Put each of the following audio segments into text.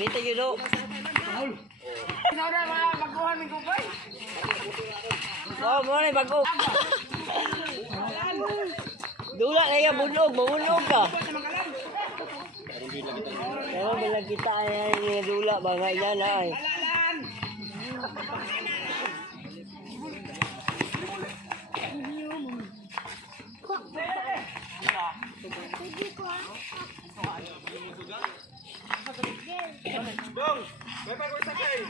Dito yun do. Oh, mo na bago. Dula na yung bunog, mabunog ka. Pero bilang kita ay dula, bangay yan ay. Dong, may pag-uwi sa kay.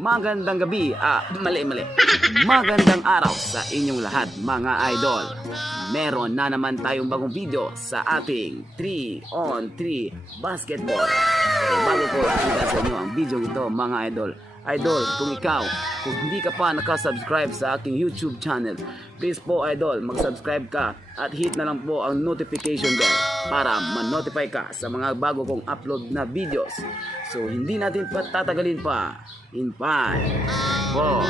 Magandang gabi, mali. Magandang araw sa inyong lahat mga idol. Meron na naman tayong bagong video sa ating 3-on-3 basketball. So, bago ko ipakita sa inyo ang video ito mga idol. Idol, kung hindi ka pa nakasubscribe sa aking YouTube channel, please po idol, mag-subscribe ka at hit na lang po ang notification bell para ma-notify ka sa mga bago kong upload na videos. So hindi natin patatagalin pa. In 5, 4,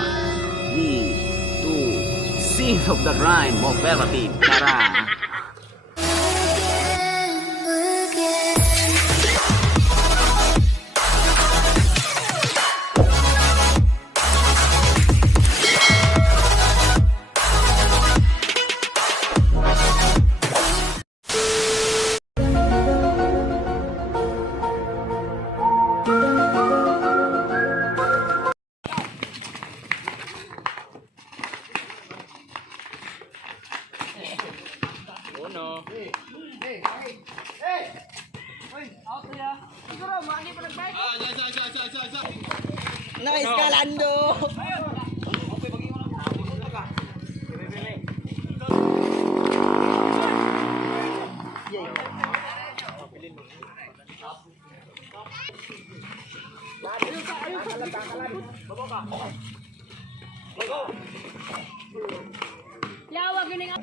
3, 2, Scenes of the Crime Operative. Tara! Nice kalando. Yawa gini nga.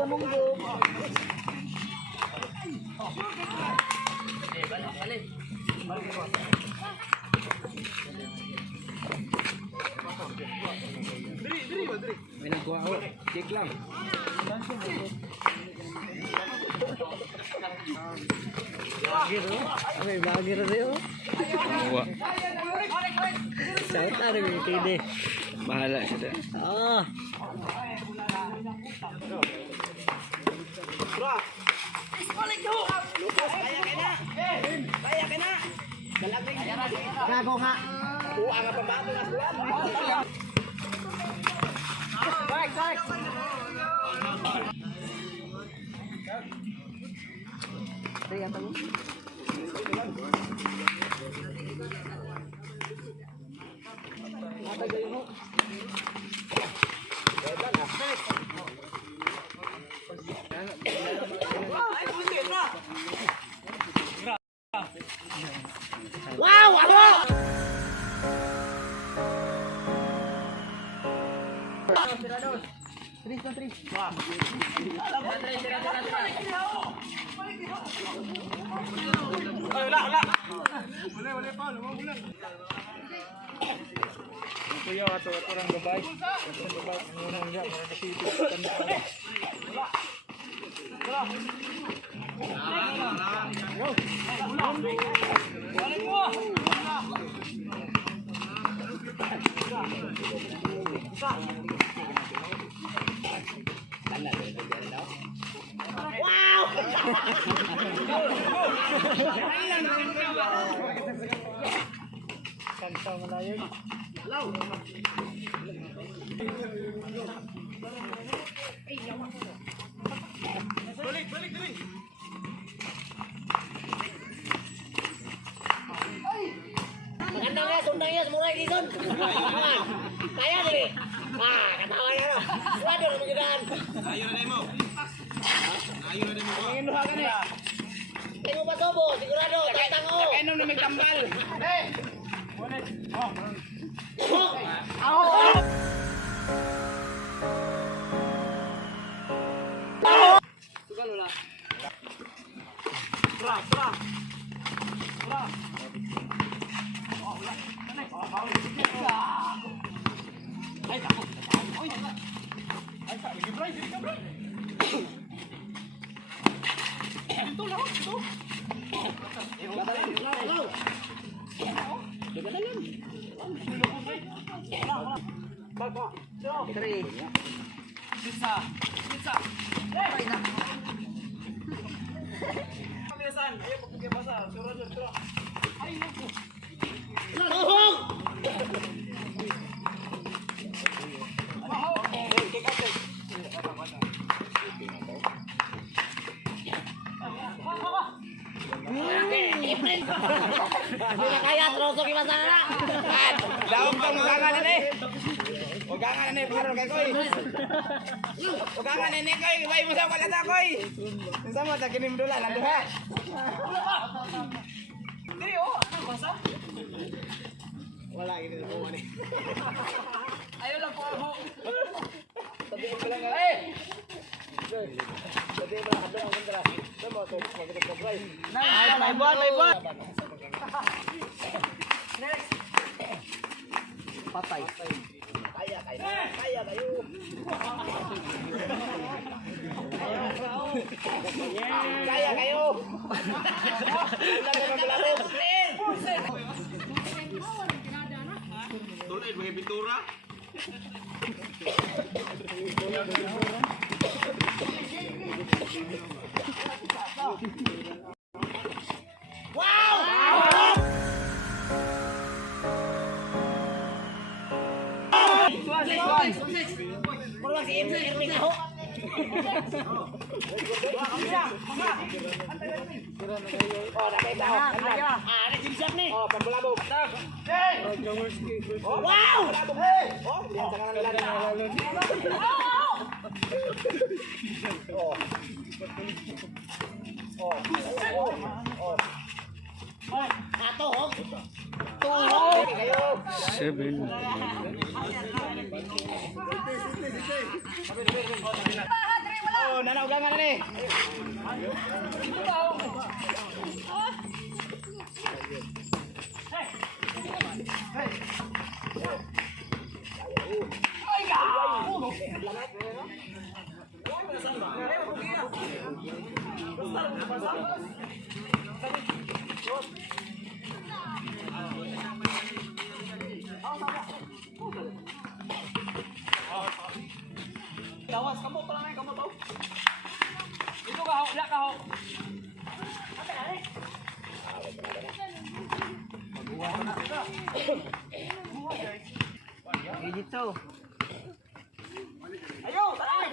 Munggo. May nagkuha ako. Cake lang. Bagir rin o. Sakit na rin yung kide. Bahala siya. Oo. Kaya ka na. Gago nga. Uwa nga pa ba ito na sulat? Baik. Kaya ka mo? Matagay mo. Wow! Ako! Tris. Wah. Boleh pa, lumang kuya ato orang gabay. Sa gabay muna nga para dito tanda. Wala. Magandang ya, sundang ya, semua lagi son. Kaya nih. Ah, ketawa ya. Waduh, kemudian. Ayo na demo. Ayo na demo. Ingin doa kan ya? Tengok Pak Sobo, sigurado, tatang o. Kainom na may tambal. Hindi na kaya, trosok yung masana. Dawag kang magangan na eh. Magangan na eh, pero kay koy. Magangan na koy, way mo sa wala ta koy. Unsa mo ta kinim dula lang duha. Diri oh, anong basa? Wala, ini na po ni. Ayo lang po ako. Sabihin ko lang, eh! Sabihin mo lang, abang ang kontra. Sabi mo, magandang surprise. May buwan, may buwan. Patay. Kaya kayo. Kaya kayo. Kaya kayo. Tulid mga pintura. Murang si Irving ako. Oh, nakita ko. Ah, ada jimsak nih. Oh, pembelabog. Wow! Oh, lihat tangan nila. Oh. Oh. Tuhog. Tuhog. Kayo. 7. Oh, nanaugangan na ni. Lawas, kamu pulang kamu tahu? Itu kau, lihat kau. Gitu. Ayo, tarik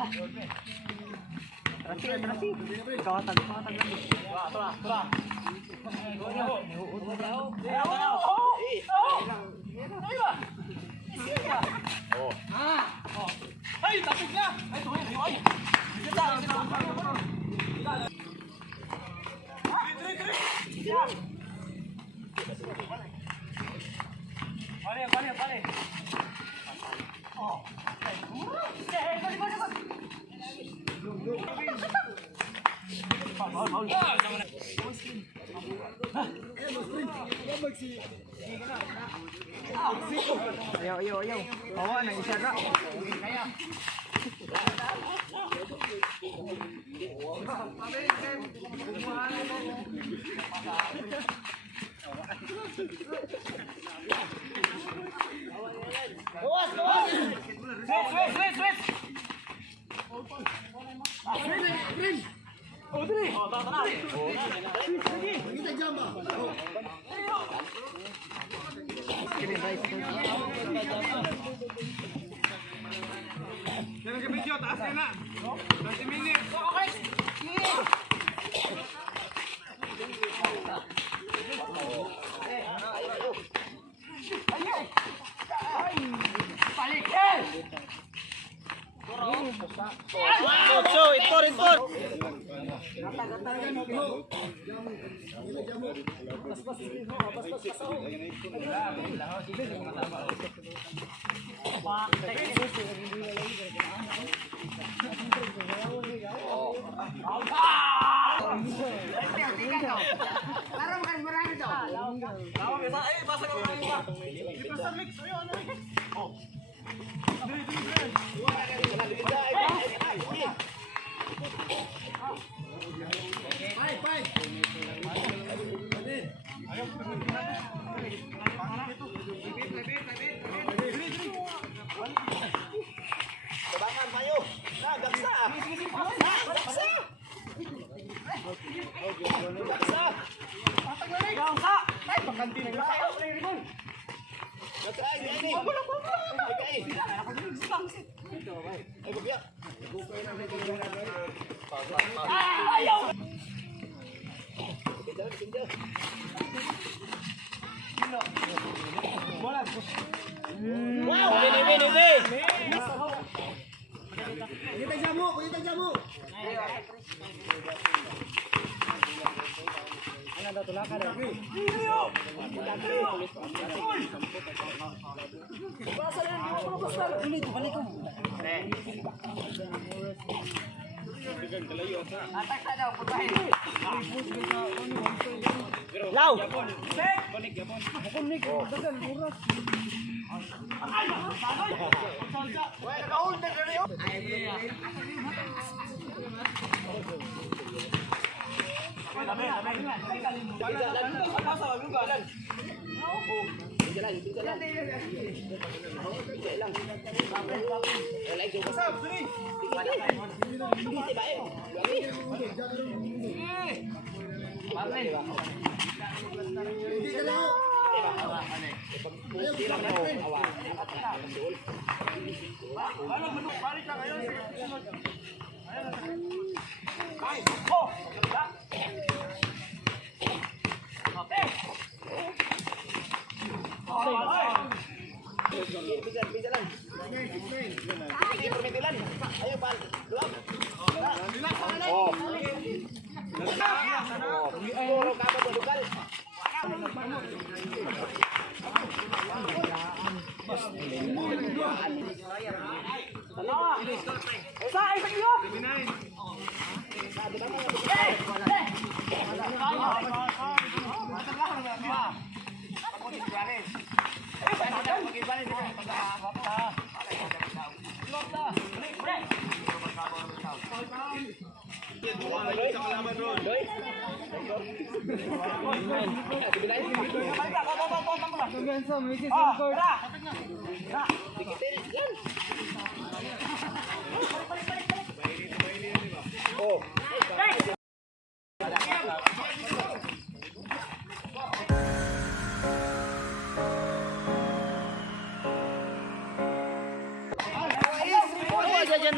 Ayo. Bawa na isa ra. Jangan ke video taas ka na. 20 minutes.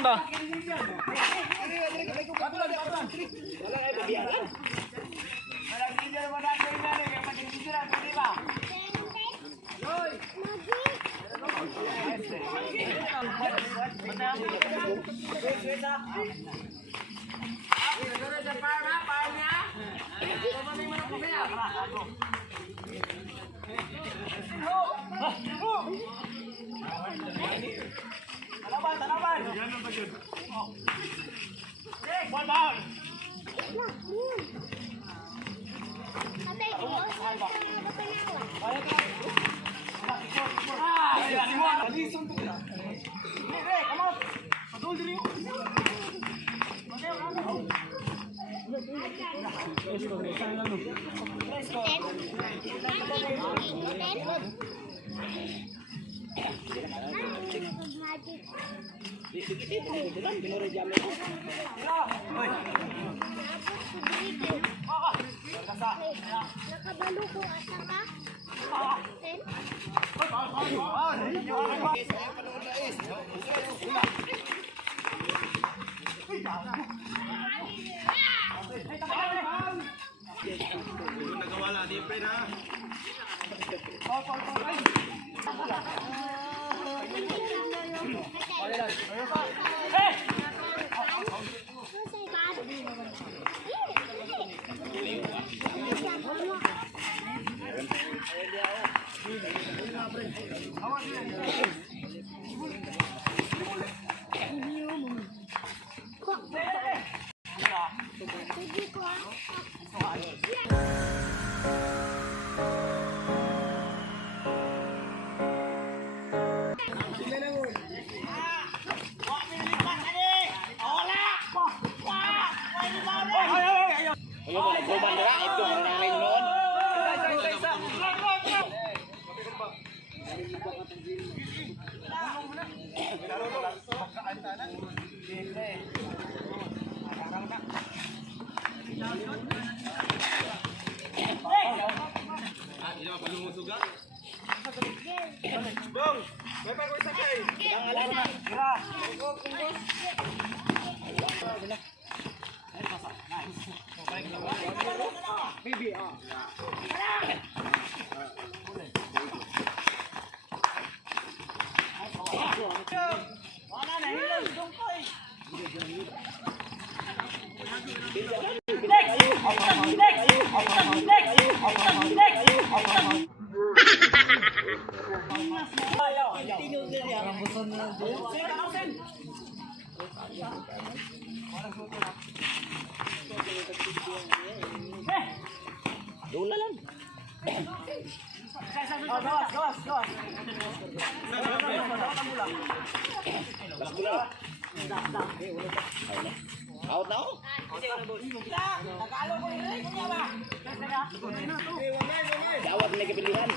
ba? Nakabalo ko asa ka? Ten? Out na ako. Dawat na kapilihan.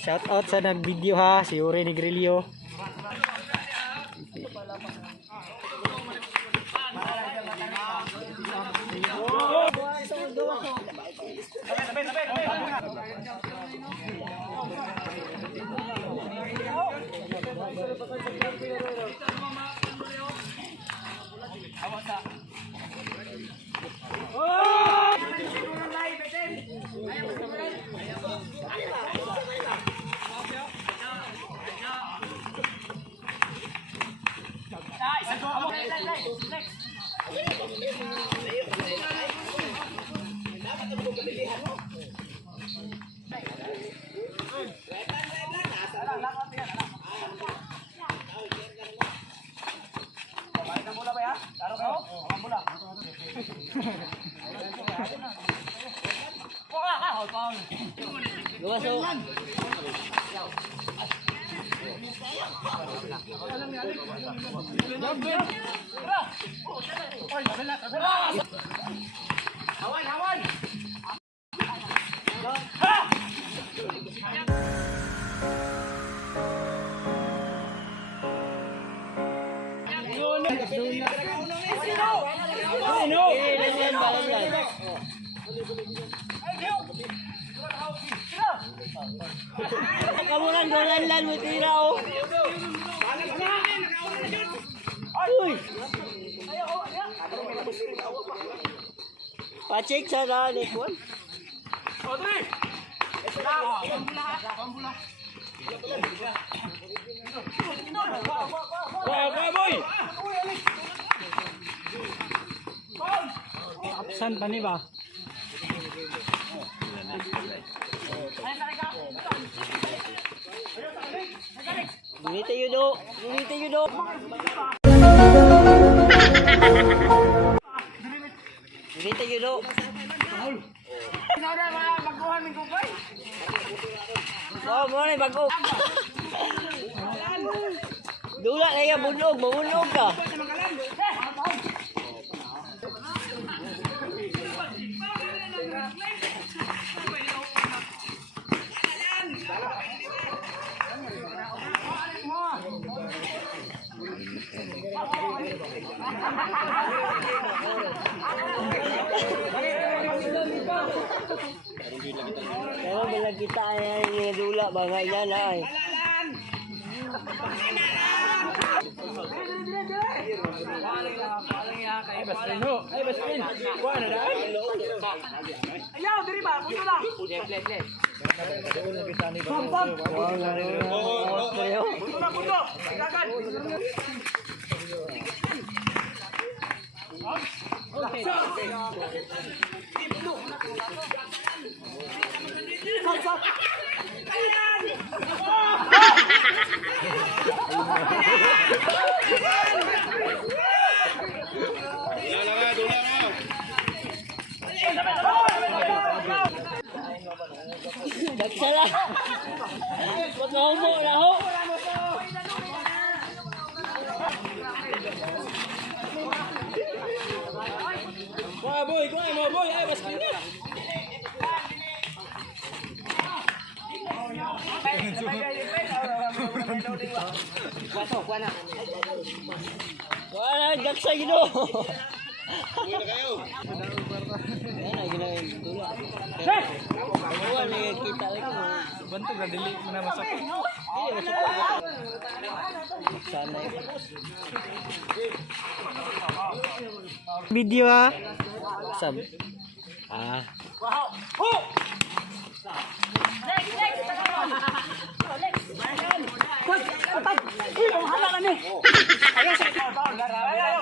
Shout out sa nag-video ha, si Uri Negrilio. Kamu lang dolan mo tira oh. Uy. Pa-check sa dali ko. Absan pa ni ba? Gunita yun do. Gunita yun do. Gunita yun do. Oh, mo na bago. Dula na yan, bunog. Mabunog ka. Kalau bila kita yang dula bangga yan ay. Ay Baspin. Kuha na daan. Ayaw diri ba? Puto lang. Play. Pam. Puto. Gagan. Okay. Salah. Wag na humo na ho. Wah boy, ay Baspin na. Wala, jaksa gino. Muna kayo. Ano ginadula? Wala kita lagi. Bantu ga dili mo na masok. Iya masok. Sana. Video ah. Sab. Ah. Wow. Ho. Next. Uy, hala na ni. Ayo sa ikaw ba? Ayo.